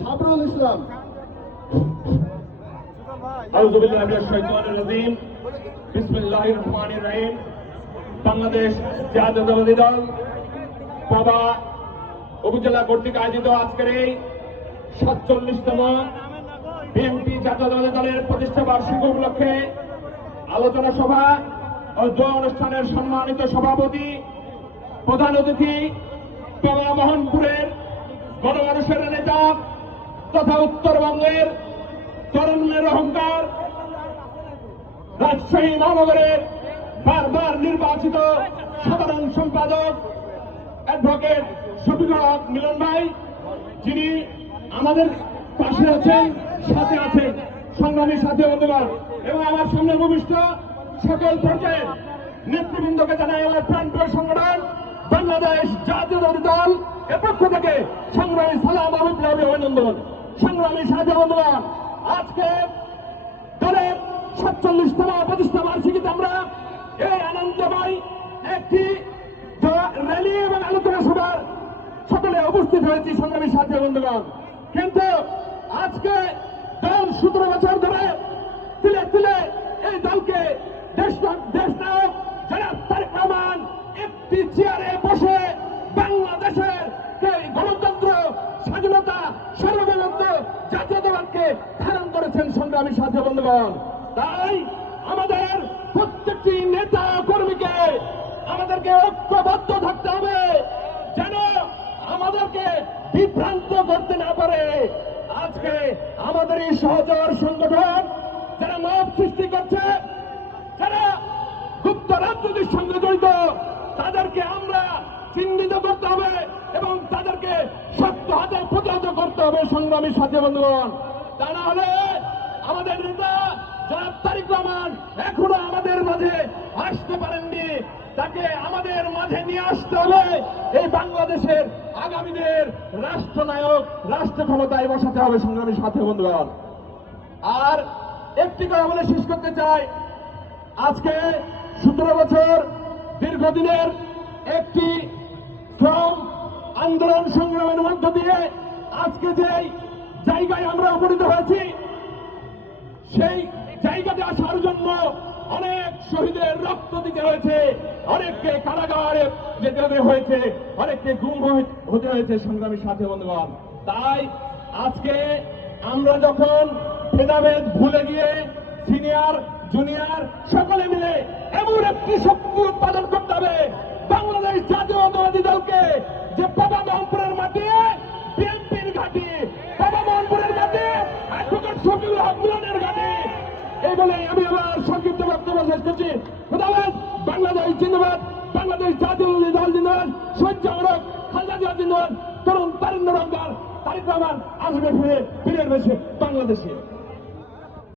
Sub-rule ইসলাম। আউযু বিল্লাহি মিনাশ শাইতানির রাজিম। বিসমিল্লাহির রহমানির রহিম। বাংলাদেশ জাতীয়তাবাদী দল পাবা উপজেলা কর্তৃক আয়োজিত আজকের এই ৪৭তম বিএনপি জাতীয়তাবাদী দলের প্রতিষ্ঠা বার্ষিকী উপলক্ষে আলোচনা সভা ও দোয়া অনুষ্ঠানের সম্মানিত সভাপতি, প্রধান অতিথি, পাবা মোহনপুরের গণমানুষের নেতা তথা উত্তরবঙ্গের তরুণের অহংকার, রাজশাহী মহানগরের বারবার নির্বাচিত সাধারণ সম্পাদক অ্যাডভোকেট শফিকুল হক মিলন ভাই, যিনি আমাদের পাশে আছেন, সাথে আছেন, সংগ্রামী সাথী বন্ধুগণ, এবং আমার সামনে উপবিষ্ট সকল পর্যায়ের নেতৃবৃন্দকে জানাই আমার প্রাণপ্রিয় সংগঠন বাংলাদেশ জাতীয়তাবাদী দল এর পক্ষ থেকে সংগ্রামী সালাম ও বিপ্লবী অভিনন্দন। সংগ্রামী সাথী বন্ধুগণ, আজকে দলের ৪৭তম প্রতিষ্ঠা বার্ষিকীতে আমরা এই আনন্দময় একটি র্যালি এবং আলোচনা সভার সকলে উপস্থিত হয়েছি সংগ্রামী সাথী বন্ধুগণ। কিন্তু আজকে দল ১৭ বছর ধরে তিলে তিলে এই দলকে দেশ নায়ক জনাব তারেক রহমান একটি চেয়ারে বসে বাংলাদেশের গণতন্ত্র, স্বাধীনতা, সার্বভৌমত্ব, জাতীয়তাবাদকে ধারণ করেছেন সংগ্রামী সাথী বন্ধুগণ। তাই আমাদের প্রত্যেকটি নেতা কর্মীকে আমাদেরকে ঐক্যবদ্ধ থাকতে হবে, যেন আমাদেরকে বিভ্রান্ত করতে না পারে। আজকে আমাদের এই সহচর সংগঠন যারা মব সৃষ্টি করছে, যারা গুপ্ত রাজনীতির সঙ্গে জড়িত, তাদেরকে আমরা চিহ্নিত করতে হবে এবং তাদেরকে শক্ত হাতে প্রতিহত করতে হবে সংগ্রামী সাথী বন্ধুগণ। তা না হলে আমাদের নেতা জনাব তারেক রহমান এখনো আমাদের মাঝে আসতে পারেননি, তাকে আমাদের মাঝে নিয়ে আসতে হবে। এই বাংলাদেশের আগামী দিনের রাষ্ট্রনায়ক, রাষ্ট্র ক্ষমতায় বসাতে হবে সংগ্রামী সাথী বন্ধুগণ। আর একটি কথা বলে শেষ করতে চাই, আজকে ১৭ বছর দীর্ঘদিনের একটি শ্রম আন্দোলন সংগ্রামের মধ্য দিয়ে আজকে যে জায়গায় আমরা উপনীত হয়েছি, সেই জায়গাতে আসার জন্য অনেক শহীদের রক্ত দিতে হয়েছে, অনেককে কারাগারে যেতে হয়েছে, অনেককে গুম হতে হয়েছে সংগ্রামী সাথী বন্ধুগণ। তাই আজকে আমরা যখন ভেদাভেদ ভুলে গিয়ে সিনিয়র জুনিয়র সকলে মিলে এমন একটি শক্তি উৎপাদন করতে হবে বাংলাদেশ জাতীয়তাবাদী দলকে, যে বাবা মোহনপুরের মাটি বিএনপির ঘাঁটি, বাবা মোহনপুরের মাটি অ্যাডভোকেট শফিকুল হক মিলনের ঘাঁটি। এই বলে আমি আমার সংক্ষিপ্ত বক্তব্য শেষ করছি। খুদাবাদ। বাংলাদেশ জিন্দাবাদ, বাংলাদেশ জাতীয়তাবাদী দল জিন্দাবাদ, শহীদ জামানত খালেদা জিয়া জিন্দাবাদ, তরুণ তারিন্দ্র রহমান, তারেক রহমান আসবে ফিরে বেশি বাংলাদেশে।